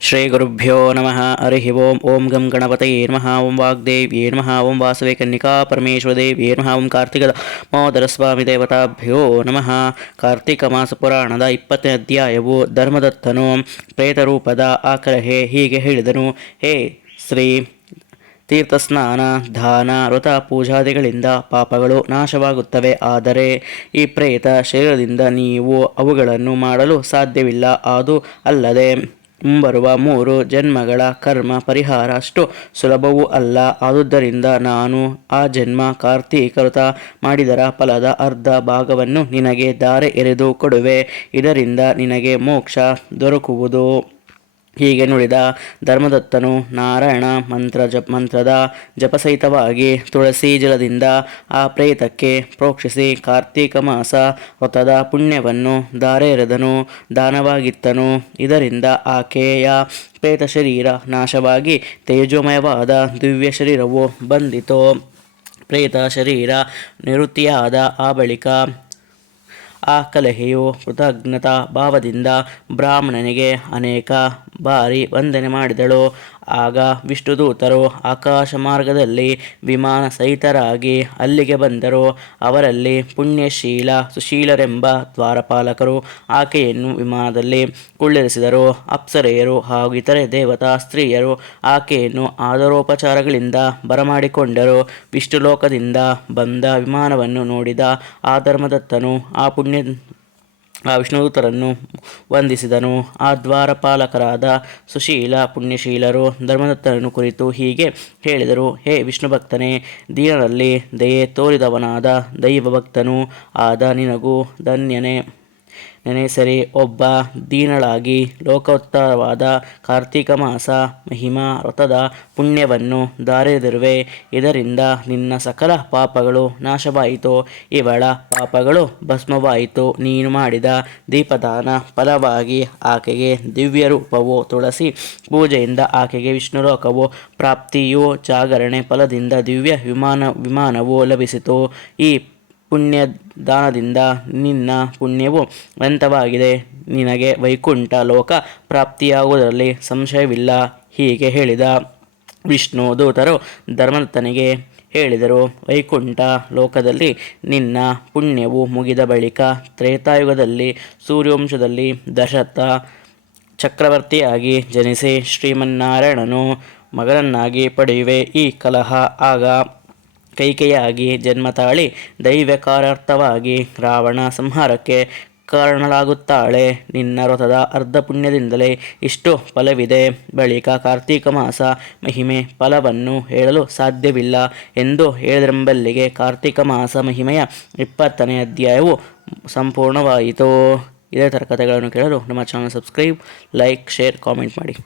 ಶ್ರೀಗುರುಭ್ಯೋ ನಮಃ ಹರಿ ಓಂ ಓಂ ಗಂ ಗಣಪತಯೇ ನಮಃ ಓಂ ವಾಗ್ದೇವ್ಯೇ ನಮಃ ಓಂ ವಾಸವೇ ಕನ್ನಿಕಾ ಪರಮೇಶ್ವರದೇವ್ಯೇ ನಮಃ ಓಂ ಕಾರ್ತಿಕ ಮೋದರ ಸ್ವಾಮಿ ದೇವತಾಭ್ಯೋ ನಮಃ ಕಾರ್ತಿಕ ಮಾಸ ಪುರಾಣದ ಇಪ್ಪತ್ತನೇ ಅಧ್ಯಾಯವು ಧರ್ಮದತ್ತನು, ಪ್ರೇತರೂಪದ ಆಕ್ರಹೆ ಹೀಗೆ ಹೇಳಿದನು, ಹೇ ಶ್ರೀ ತೀರ್ಥಸ್ನಾನ, ದಾನ ವೃತ ಪೂಜಾದಿಗಳಿಂದ ಪಾಪಗಳು ನಾಶವಾಗುತ್ತವೆ, ಆದರೆ ಈ ಪ್ರೇತ ಶರೀರದಿಂದ ನೀವು ಅವುಗಳನ್ನು ಮಾಡಲು ಸಾಧ್ಯವಿಲ್ಲ, ಅದು ಅಲ್ಲದೆ ಮುಂಬರುವ ಮೂರು ಜನ್ಮಗಳ ಕರ್ಮ ಪರಿಹಾರ ಅಷ್ಟು ಸುಲಭವೂ ಅಲ್ಲ. ಆದುದರಿಂದ ನಾನು ಆ ಜನ್ಮ ಕಾರ್ತೀಕೃತ ಮಾಡಿದರ ಫಲದ ಅರ್ಧ ಭಾಗವನ್ನು ನಿನಗೆ ಧಾರೆ ಎರೆದು ಕೊಡುವೆ. ಇದರಿಂದ ನಿನಗೆ ಮೋಕ್ಷ ದೊರಕುವುದು. ಹೀಗೆ ನುಡಿದ ಧರ್ಮದತ್ತನು ನಾರಾಯಣ ಮಂತ್ರ ಜಪ ಮಂತ್ರದ ಜಪಸಹಿತವಾಗಿ ತುಳಸಿ ಜಲದಿಂದ ಆ ಪ್ರೇತಕ್ಕೆ ಪ್ರೋಕ್ಷಿಸಿ ಕಾರ್ತೀಕ ಮಾಸ ವ್ರತದ ಪುಣ್ಯವನ್ನು ಧಾರೆ ಎರೆದನು ದಾನವಾಗಿತ್ತನು. ಇದರಿಂದ ಆಕೆಯ ಪ್ರೇತ ಶರೀರ ನಾಶವಾಗಿ ತೇಜೋಮಯವಾದ ದಿವ್ಯ ಶರೀರವು ಬಂದಿತು. ಪ್ರೇತ ಶರೀರ ನಿವೃತ್ತಿಯಾದ ಆ ಬಳಿಕ ಆ ಕಲಹೆಯು ಕೃತಜ್ಞತಾ ಭಾವದಿಂದ ಬ್ರಾಹ್ಮಣನಿಗೆ ಅನೇಕ ಬಾರಿ ವಂದನೆ ಮಾಡಿದಳು. ಆಗ ವಿಷ್ಣುದೂತರು ಆಕಾಶ ಮಾರ್ಗದಲ್ಲಿ ವಿಮಾನ ಸಹಿತರಾಗಿ ಅಲ್ಲಿಗೆ ಬಂದರು. ಅವರಲ್ಲಿ ಪುಣ್ಯಶೀಲ ಸುಶೀಲರೆಂಬ ದ್ವಾರಪಾಲಕರು ಆಕೆಯನ್ನು ವಿಮಾನದಲ್ಲಿ ಕುಳ್ಳಿರಿಸಿದರು. ಅಪ್ಸರೆಯರು ಹಾಗೂ ಇತರೆ ದೇವತಾ ಸ್ತ್ರೀಯರು ಆಕೆಯನ್ನು ಆದರೋಪಚಾರಗಳಿಂದ ಬರಮಾಡಿಕೊಂಡರು. ವಿಷ್ಣುಲೋಕದಿಂದ ಬಂದ ವಿಮಾನವನ್ನು ನೋಡಿದ ಆ ಧರ್ಮದತ್ತನು ಆ ಪುಣ್ಯ ಆ ವಿಷ್ಣುದೂತರನ್ನು ವಂದಿಸಿದನು. ಆ ದ್ವಾರಪಾಲಕರಾದ ಸುಶೀಲ, ಪುಣ್ಯಶೀಲರು ಧರ್ಮದತ್ತನನ್ನು ಕುರಿತು ಹೀಗೆ ಹೇಳಿದರು. ಹೇ ವಿಷ್ಣು ಭಕ್ತನೇ ದೀನರಲ್ಲಿ ದಯೆ ತೋರಿದವನಾದ ದೈವ ಭಕ್ತನು ಆದ ನಿನಗೂ ಧನ್ಯನೇ. ನೆನೆಸರಿ, ಒಬ್ಬ ದೀನಳಾಗಿ ಲೋಕೋತ್ತರವಾದ ಕಾರ್ತಿಕ ಮಾಸ ಮಹಿಮಾ ವ್ರತದ ಪುಣ್ಯವನ್ನು ದಾರಿದಿರುವೆ. ಇದರಿಂದ ನಿನ್ನ ಸಕಲ ಪಾಪಗಳು ನಾಶವಾಯಿತು. ಇವಳ ಪಾಪಗಳು ಭಸ್ಮವಾಯಿತು. ನೀನು ಮಾಡಿದ ದೀಪದಾನ ಫಲವಾಗಿ ಆಕೆಗೆ ದಿವ್ಯ ರೂಪವು ತುಳಸಿ ಪೂಜೆಯಿಂದ ಆಕೆಗೆ ವಿಷ್ಣುಲೋಕವು ಪ್ರಾಪ್ತಿಯು ಜಾಗರಣೆ ಫಲದಿಂದ ದಿವ್ಯ ವಿಮಾನ ವಿಮಾನವು ಲಭಿಸಿತು. ಈ ಪುಣ್ಯ ದಾನದಿಂದ ನಿನ್ನ ಪುಣ್ಯವು ಅನಂತವಾಗಿದೆ ನಿನಗೆ ವೈಕುಂಠ ಲೋಕ ಪ್ರಾಪ್ತಿಯಾಗುವುದರಲ್ಲಿ ಸಂಶಯವಿಲ್ಲ. ಹೀಗೆ ಹೇಳಿದ ವಿಷ್ಣು ದೂತರು ಧರ್ಮದತ್ತನಿಗೆ ಹೇಳಿದರು, ವೈಕುಂಠ ಲೋಕದಲ್ಲಿ ನಿನ್ನ ಪುಣ್ಯವು ಮುಗಿದ ಬಳಿಕ ತ್ರೇತಾಯುಗದಲ್ಲಿ ಸೂರ್ಯವಂಶದಲ್ಲಿ ದಶರಥ ಚಕ್ರವರ್ತಿಯಾಗಿ ಜನಿಸಿ ಶ್ರೀಮನ್ನಾರಾಯಣನು ಮಗನನ್ನಾಗಿ ಪಡೆಯುವೆ. ಈ ಕಲಹ ಆಗ ಕೈಕೆಯಾಗಿ ಜನ್ಮ ತಾಳಿ ದೈವ್ಯಕಾರಾರ್ಥವಾಗಿ ರಾವಣ ಸಂಹಾರಕ್ಕೆ ಕಾರಣಲಾಗುತ್ತಾಳೆ ನಿನ್ನ ವ್ರತದ ಅರ್ಧ ಪುಣ್ಯದಿಂದಲೇ ಇಷ್ಟು ಫಲವಿದೆ. ಬಳಿಕ ಕಾರ್ತೀಕ ಮಾಸ ಮಹಿಮೆ ಫಲವನ್ನು ಹೇಳಲು ಸಾಧ್ಯವಿಲ್ಲ ಎಂದು ಹೇಳಿದ್ರೆಂಬಲ್ಲಿಗೆ ಕಾರ್ತೀಕ ಮಾಸ ಮಹಿಮೆಯ ಇಪ್ಪತ್ತನೇ ಅಧ್ಯಾಯವು ಸಂಪೂರ್ಣವಾಯಿತು. ಇದೇ ಥರ ಕಥೆಗಳನ್ನು ಕೇಳಲು ನಮ್ಮ channel subscribe, like, share, comment ಮಾಡಿ.